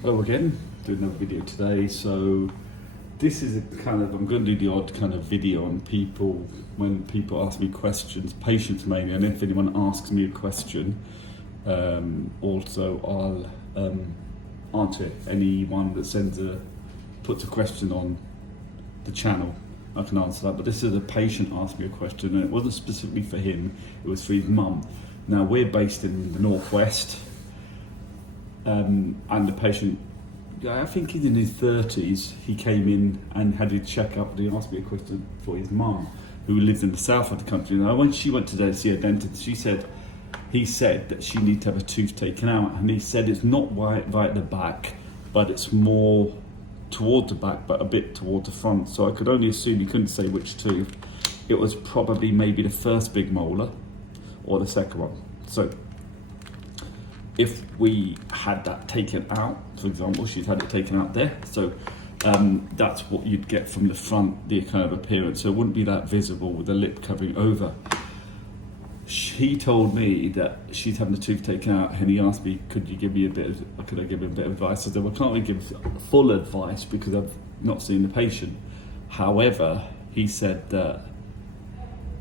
Hello again, doing another video today. So this is I'm going to do the odd kind of video on people, when people ask me questions, patients mainly, and if anyone asks me a question, also I'll answer anyone that puts a question on the channel. I can answer that, but this is a patient asked me a question, and it wasn't specifically for him, it was for his mum. Now we're based in the northwest, and the patient, I think he's in his 30s, he came in and had his checkup, and he asked me a question for his mum, who lives in the south of the country. Now when she went to see a dentist, he said that she needs to have a tooth taken out, and he said it's not right at the back, but it's more toward the back, but a bit toward the front. So I could only assume, he couldn't say which tooth. It was probably maybe the first big molar or the second one. So if we had that taken out, for example, she's had it taken out there, so that's what you'd get from the front, the kind of appearance. So it wouldn't be that visible with the lip covering over. He told me that she's having the tooth taken out, and he asked me, could I give him a bit of advice? I said, well, I can't really give full advice because I've not seen the patient. However, he said that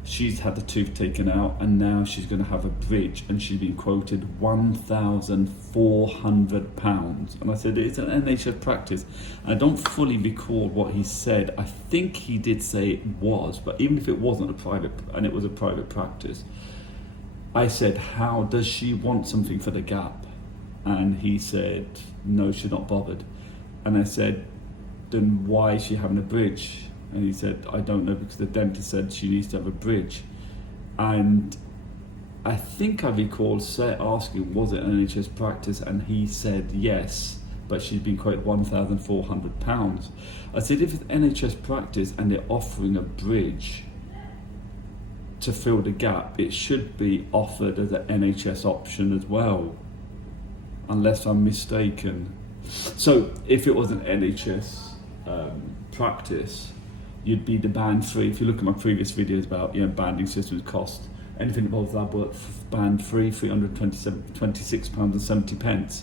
she's had the tooth taken out and now she's going to have a bridge, and she's been quoted £1,400. And I said, it's an NHS practice. I don't fully recall what he said. I think he did say it was, but even if it wasn't it was a private practice, I said, how does she want something for the gap? And he said, no, she's not bothered. And I said, then why is she having a bridge? And he said, I don't know, because the dentist said she needs to have a bridge. And I think I recall asking, was it an NHS practice? And he said yes, but she's been quoted £1,400. I said, if it's NHS practice and they're offering a bridge to fill the gap, it should be offered as an NHS option as well, unless I'm mistaken. So if it was an NHS practice, you'd be the band 3. If you look at my previous videos about banding systems cost, anything involves lab work, band 3, £326.70.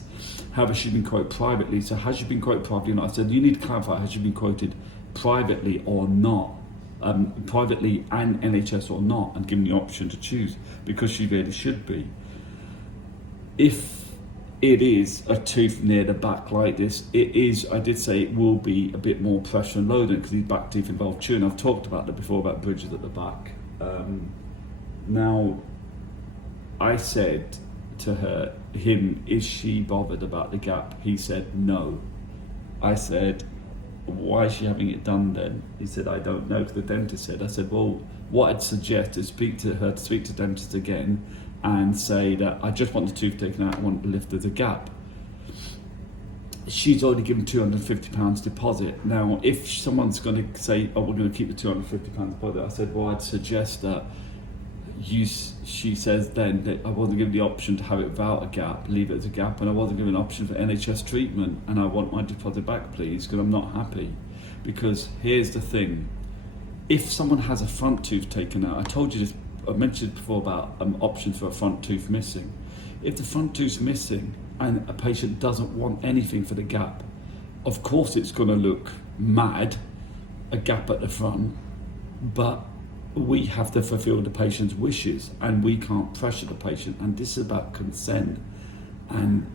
However, she's been quoted privately. So has she been quoted privately or not? I said, you need to clarify, has she been quoted privately or not? Privately and NHS or not, and given the option to choose, because she really should be. If it is a tooth near the back like this, I did say it will be a bit more pressure and loading because these back teeth involve chewing. I've talked about that before, about bridges at the back. Now, I said to him, is she bothered about the gap? He said no. I said, why is she having it done then? He said, I don't know, because the dentist said. I said, well, what I'd suggest is speak to the dentist again and say that I just want the tooth taken out, I want to lift the gap. She's already given £250 deposit. Now, if someone's going to say, oh, we're going to keep the £250 deposit, I said, well, I'd suggest that she says then that I wasn't given the option to have it without a gap, leave it as a gap, and I wasn't given an option for NHS treatment, and I want my deposit back, please, because I'm not happy. Because here's the thing, if someone has a front tooth taken out, I mentioned before about options for a front tooth missing. If the front tooth's missing and a patient doesn't want anything for the gap, of course it's going to look mad, a gap at the front, but we have to fulfill the patient's wishes, and we can't pressure the patient. And this is about consent and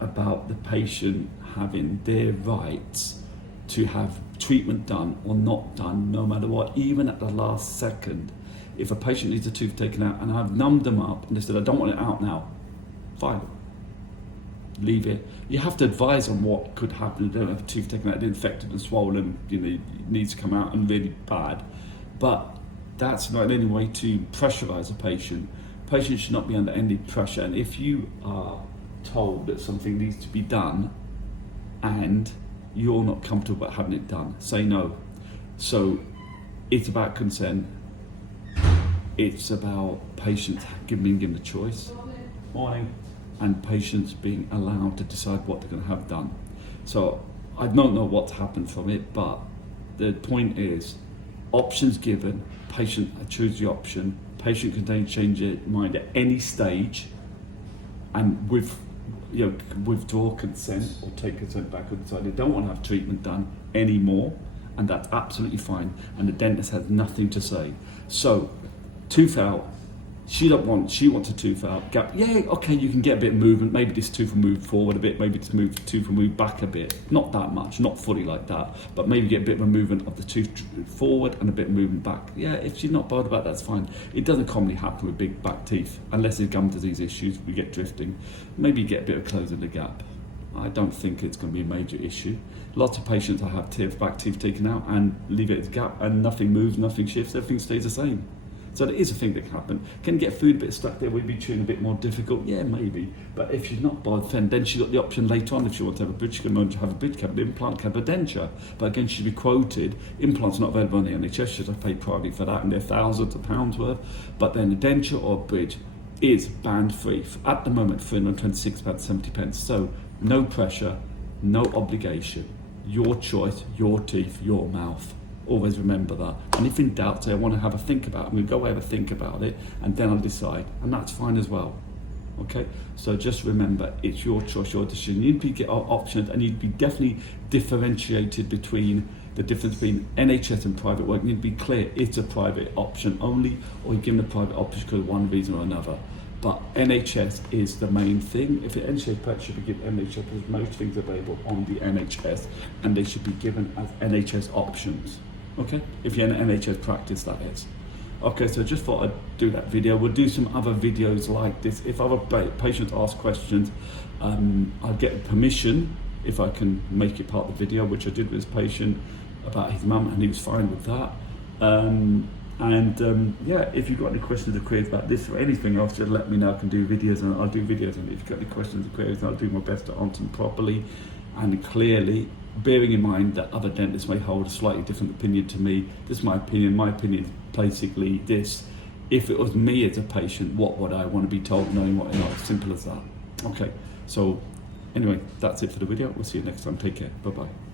about the patient having their rights to have treatment done or not done, no matter what, even at the last second. If a patient needs a tooth taken out and I've numbed them up and they said, I don't want it out now, fine, leave it. You have to advise on what could happen. They don't have a tooth taken out, it's infected and swollen, it needs to come out and really bad. But that's not in any way to pressurize a patient. Patients should not be under any pressure. And if you are told that something needs to be done and you're not comfortable about having it done, say no. So it's about consent. It's about patients being given a choice. Morning. And patients being allowed to decide what they're going to have done. So I don't know what's happened from it, but the point is, options given, patient choose the option, patient can then change their mind at any stage, and with withdraw consent or take consent back and decide they don't want to have treatment done anymore, and that's absolutely fine, and the dentist has nothing to say. So, tooth out, she wants a tooth out, gap, yeah, okay, you can get a bit of movement, maybe this tooth will move forward a bit, maybe this tooth will move back a bit, not that much, not fully like that, but maybe get a bit of a movement of the tooth forward and a bit of movement back. Yeah, if she's not bothered about that, that's fine. It doesn't commonly happen with big back teeth, unless there's gum disease issues, we get drifting. Maybe get a bit of closing the gap. I don't think it's going to be a major issue. Lots of patients I have back teeth taken out and leave it as a gap and nothing moves, nothing shifts, everything stays the same. So there is a thing that can happen. Can get food a bit stuck there, would be chewing a bit more difficult? Yeah, maybe. But if she's not bothered, then she's got the option later on, if she wants to have a bridge, she can have a bridge cavity implant, have a denture. But again, she should be quoted. Implants not available on the NHS, she has to pay privately for that, and they're thousands of pounds worth. But then a denture or a bridge is band free. At the moment, £326.70. So no pressure, no obligation. Your choice, your teeth, your mouth. Always remember that. And if in doubt, say I want to have a think about it, I'm going to go away and have a think about it, and then I'll decide, and that's fine as well. Okay, so just remember, it's your choice, your decision. You need to get options, and you need to be definitely differentiated between the difference between NHS and private work. You need to be clear, it's a private option only, or you're given a private option because of one reason or another. But NHS is the main thing. If the NHS practice should be given NHS, because most things are available on the NHS, and they should be given as NHS options. Okay, if you're in an NHS practice, that is. Okay, so just thought I'd do that video. We'll do some other videos like this. If other patients ask questions, I'll get permission if I can make it part of the video, which I did with this patient about his mum, and he was fine with that. Yeah, if you've got any questions or queries about this or anything else, just let me know. I can do videos, and I'll do videos. And if you've got any questions or queries, I'll do my best to answer them properly and clearly, bearing in mind that other dentists may hold a slightly different opinion to me. This is my opinion. My opinion is basically this. If it was me as a patient, what would I want to be told, knowing what not? Simple as that. Okay, so anyway, that's it for the video. We'll see you next time. Take care. Bye-bye.